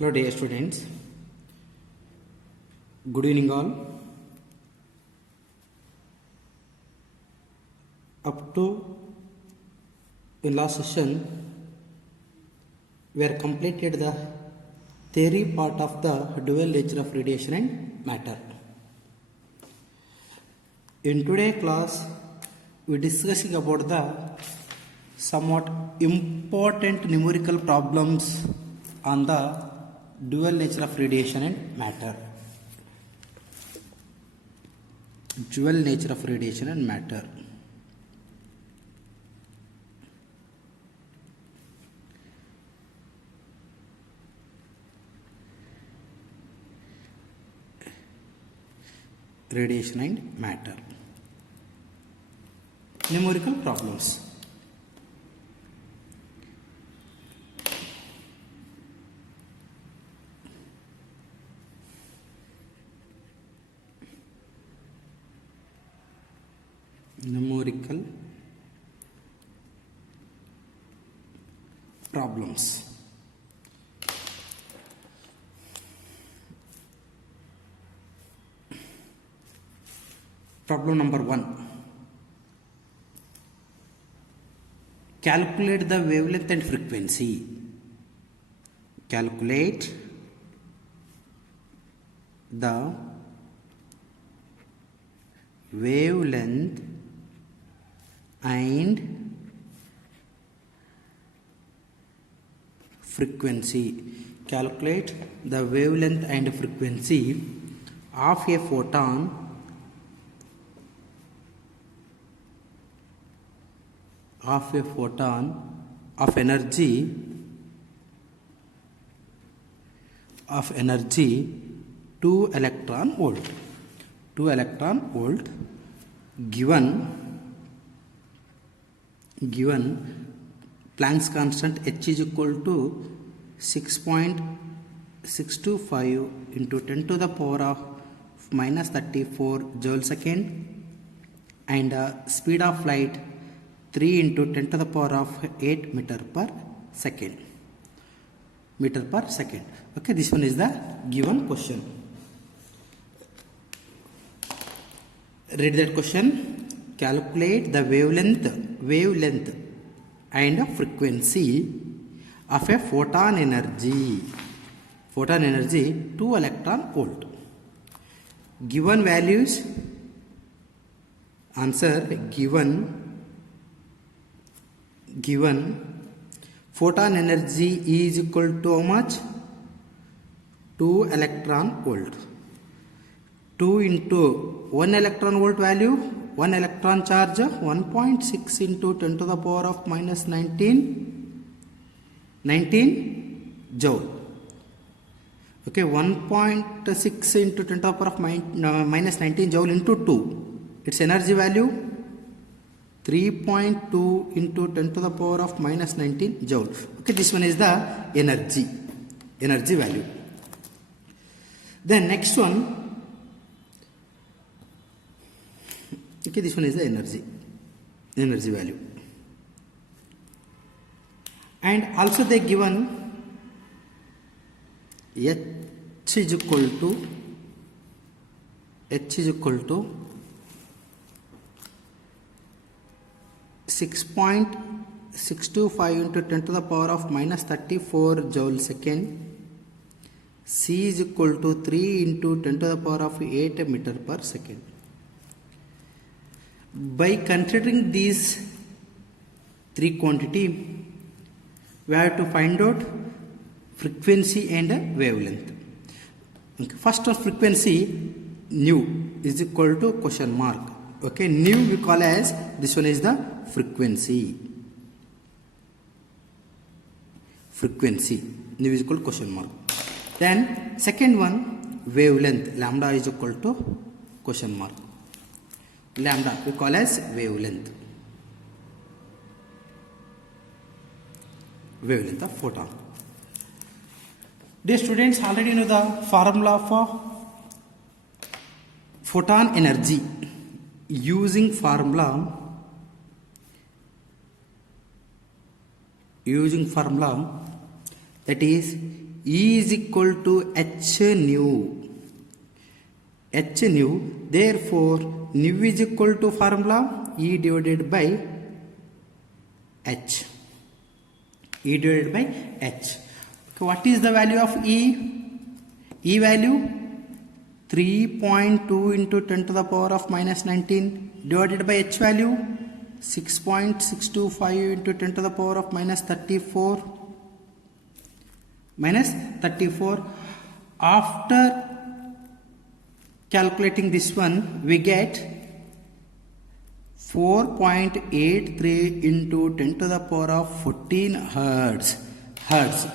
Hello dear students, good evening all. Up to in last session we have completed the theory part of the dual nature of radiation and matter. In today's class we are discussing about the somewhat important numerical problems on the dual nature of radiation and matter. Dual nature of radiation and matter. Radiation and matter. Numerical problems. Numerical problems. Problem number 1. Calculate the wavelength and frequency. Calculate the wavelength and frequency. Calculate the wavelength and frequency of a photon of energy 2 electron volt. 2 electron volt given Planck's constant H is equal to 6.625 into 10 to the power of minus 34 joule second, and speed of light 3 into 10 to the power of 8 meter per second. Okay, this one is the given question. Read that question. Calculate the wavelength and frequency of a photon energy 2 electron volt. Given values, answer given photon energy is equal to how much? 2 electron volt. 2 into 1 electron volt value, 1 electron charge, 1.6 into 10 to the power of minus 19 joule. Okay, 1.6 into 10 to the power of minus 19 joule into 2. Its energy value 3.2 into 10 to the power of minus 19 joule. Okay, this one is the energy value. Then next one. Okay, this one is the energy value. And also they given H is equal to 6.625 into 10 to the power of minus 34 joule second. C is equal to 3 into 10 to the power of 8 meter per second. By considering these three quantity, we have to find out frequency and wavelength. Okay. First of frequency, nu is equal to question mark. Okay, nu we call as, this one is the frequency. Nu is equal to question mark. Then second one, wavelength, lambda is equal to question mark. Lambda we call as wavelength of photon. Dear students, already know the formula for photon energy. Using formula that is E is equal to h nu. H nu, therefore nu is equal to formula E divided by h. E divided by h. Okay, what is the value of E? E value 3.2 into 10 to the power of minus 19 divided by h value 6.625 into 10 to the power of minus 34. After calculating this one, we get 4.83 into 10 to the power of 14 hertz. Hertz,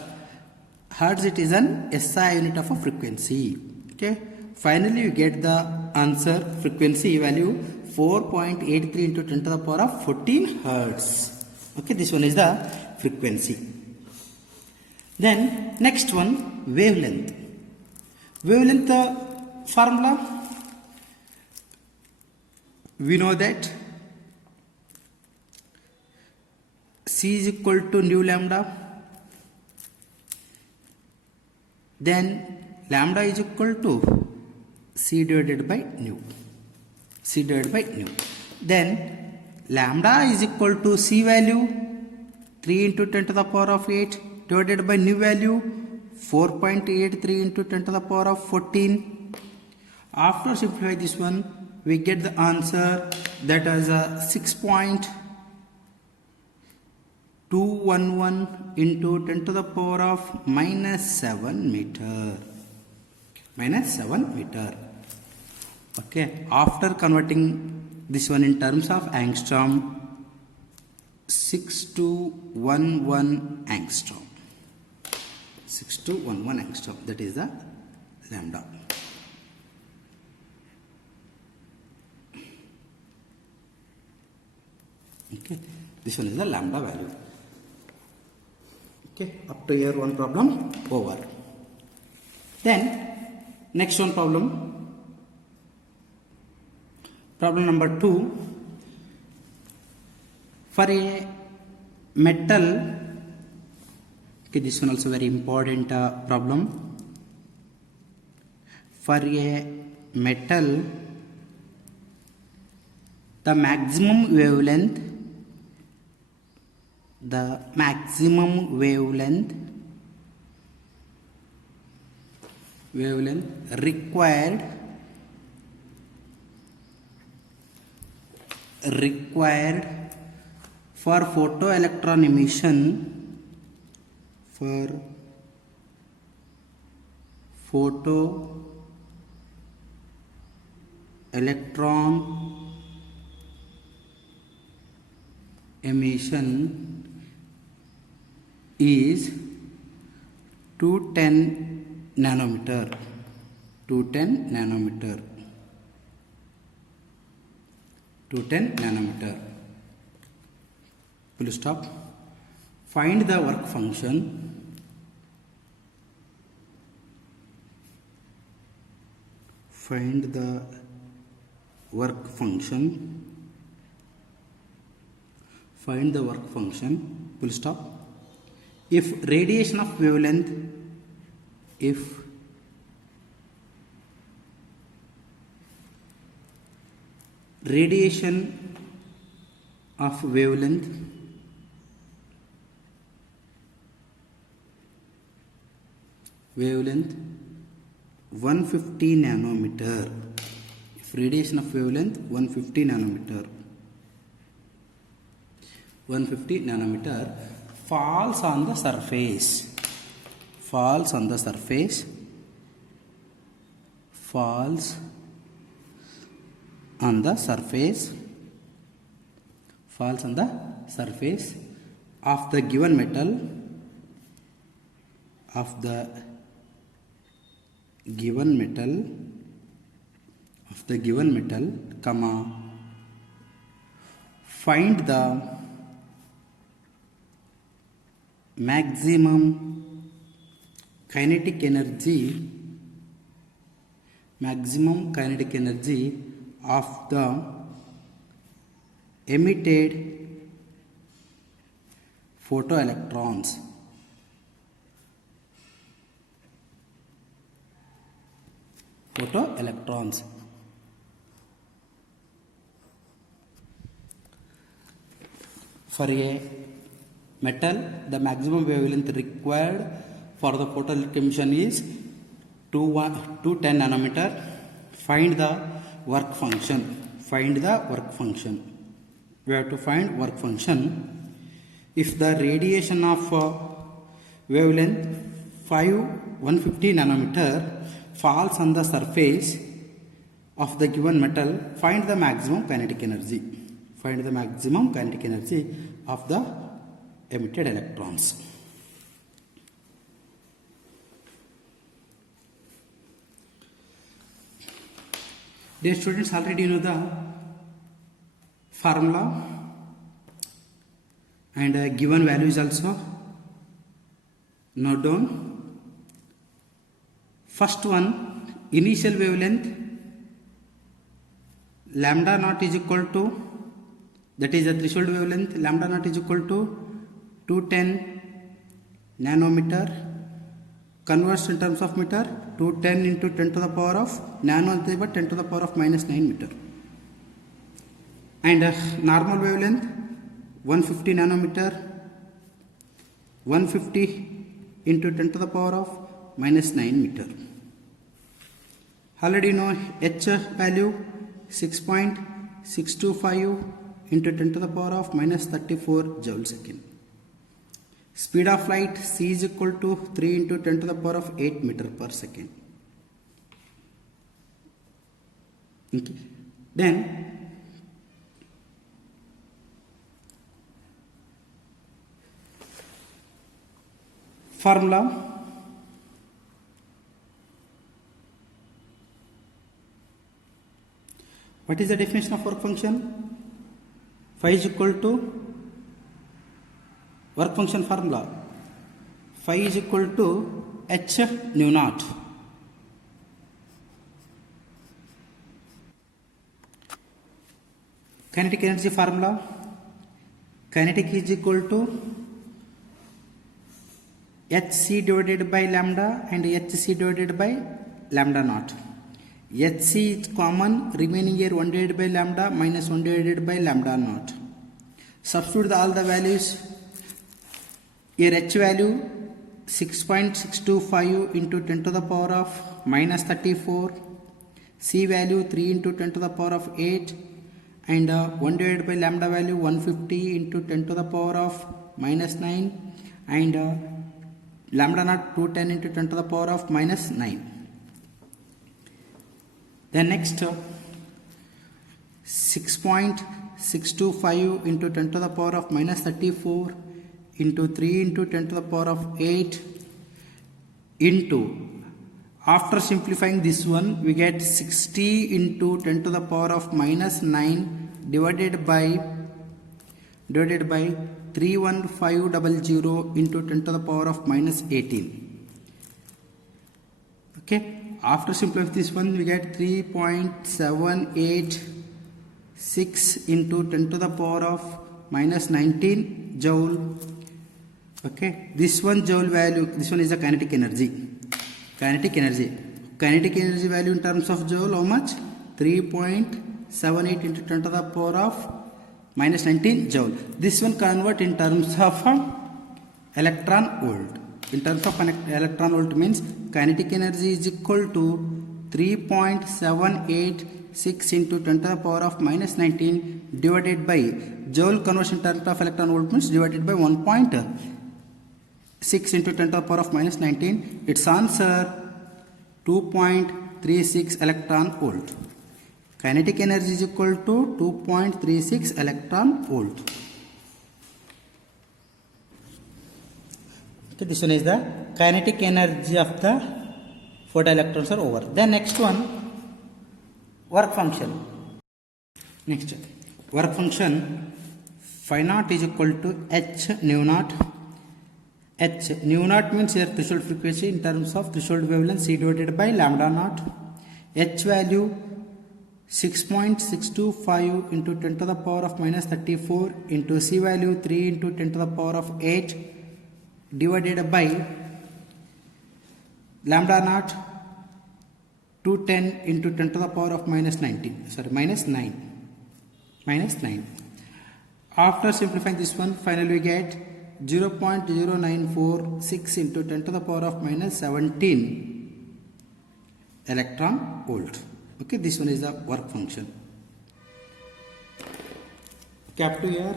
it is an SI unit of a frequency. Okay. Finally, you get the answer frequency value 4.83 into 10 to the power of 14 hertz. Okay, this one is the frequency. Then next one, wavelength. Wavelength formula, we know that C is equal to nu lambda. Then lambda is equal to C divided by nu. Then lambda is equal to C value 3 into 10 to the power of 8 divided by nu value 4.83 into 10 to the power of 14. After simplify this one, we get the answer that is 6.211 into 10 to the power of minus 7 meter. Okay, after converting this one in terms of angstrom, 6211 angstrom. 6211 angstrom, that is the lambda. Okay, this one is the lambda value. Okay, up to here one problem over. Then next one problem. Problem number 2. For a metal, okay, this one also very important problem. For a metal, the maximum wavelength required for photoelectron emission is 210 nanometer. Full stop. Find the work function. Find the work function. Full stop. If radiation of wavelength, wavelength 150 nanometer. If radiation of wavelength 150 nanometer falls on the surface. Falls on the surface of the given metal, comma, find the maximum kinetic energy of the emitted photoelectrons. photoelectrons. For a metal, the maximum wavelength required for the photoelectric emission is 210 nanometer. Find the work function. Find the work function. We have to find work function. If the radiation of wavelength 150 nanometer falls on the surface of the given metal, find the maximum kinetic energy. Find the maximum kinetic energy of the emitted electrons. Dear students, already you know the formula and given values also. Note down. First one, initial wavelength lambda naught is equal to, that is the threshold wavelength, lambda naught is equal to 210 nanometer. Converts in terms of meter, 210 into 10 to the power of nano is 10 to the power of minus 9 meter. And normal wavelength 150 nanometer, 150 into 10 to the power of minus 9 meter. Already know H value 6.625 into 10 to the power of minus 34 joule second. Speed of light c is equal to 3 into 10 to the power of 8 meter per second. Okay. Then formula, what is the definition of work function? Phi is equal to work function formula. Phi is equal to h nu naught. Kinetic energy formula. Kinetic is equal to hc divided by lambda and hc divided by lambda naught. hc is common, remaining here 1 divided by lambda minus 1 divided by lambda naught. Substitute all the values. Here h value 6.625 into 10 to the power of minus 34, c value 3 into 10 to the power of 8, and 1 divided by lambda value 150 into 10 to the power of minus 9, and lambda naught 210 into 10 to the power of minus 9. Then next 6.625 into 10 to the power of minus 34 into 3 into 10 to the power of 8 into, after simplifying this one, we get 60 into 10 to the power of minus 9 divided by 31500 into 10 to the power of minus 18. Okay, after simplifying this one, we get 3.786 into 10 to the power of minus 19 joule. Okay, this one joule value, this one is the kinetic energy. Kinetic energy value in terms of joule, how much? 3.78 into 10 to the power of minus 19 joule. This one convert in terms of electron volt. In terms of electron volt means kinetic energy is equal to 3.786 into 10 to the power of minus 19 divided by joule conversion in terms of electron volt means divided by 1.6 into 10 to the power of minus 19. Its answer 2.36 electron volt. Kinetic energy is equal to 2.36 electron volt. Okay, this one is the kinetic energy of the photoelectrons are over. Then next one, work function. Next, work function, phi naught is equal to h nu naught. H nu naught means here threshold frequency in terms of threshold wavelength c divided by lambda naught. H value 6.625 into 10 to the power of minus 34 into c value 3 into 10 to the power of 8 divided by lambda naught 210 into 10 to the power of minus 19, sorry, minus 9. After simplifying this one, finally we get 0.0946 into 10 to the power of minus 17 electron volt. Okay, this one is the work function. Okay, up to here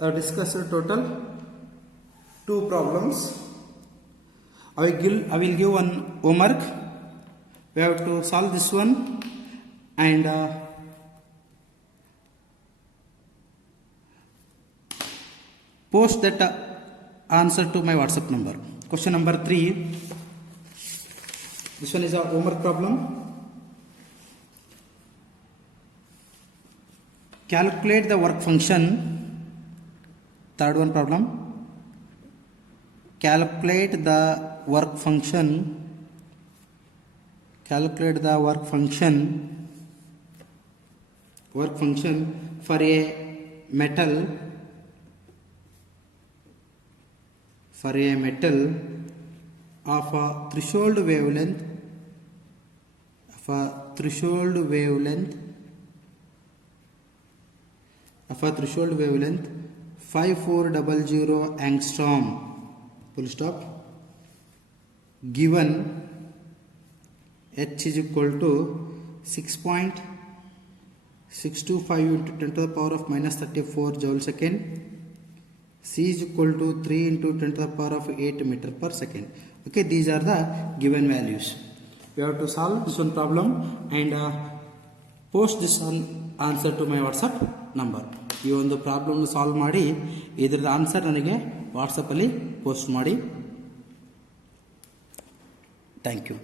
I have discussed a total 2 problems. I will give one homework. We have to solve this one and post that answer to my WhatsApp number. Question number 3. This one is a homework problem. Calculate the work function. Third one problem. Calculate the work function. Calculate the work function for a metal. For a metal of a threshold wavelength 5400 angstrom, full stop, given H is equal to 6.625 into 10 to the power of minus 34 joule second. C is equal to 3 into 10 to the power of 8 meter per second. Okay, these are the given values. We have to solve this one problem and post this one answer to my WhatsApp number. ಈ ಒಂದು problem solve ಮಾಡಿ ಇದರದ answer ನನಗೆ ವಾಟ್ಸಪ್ಪಲ್ಲಿ post ಮಾಡಿ. Thank you.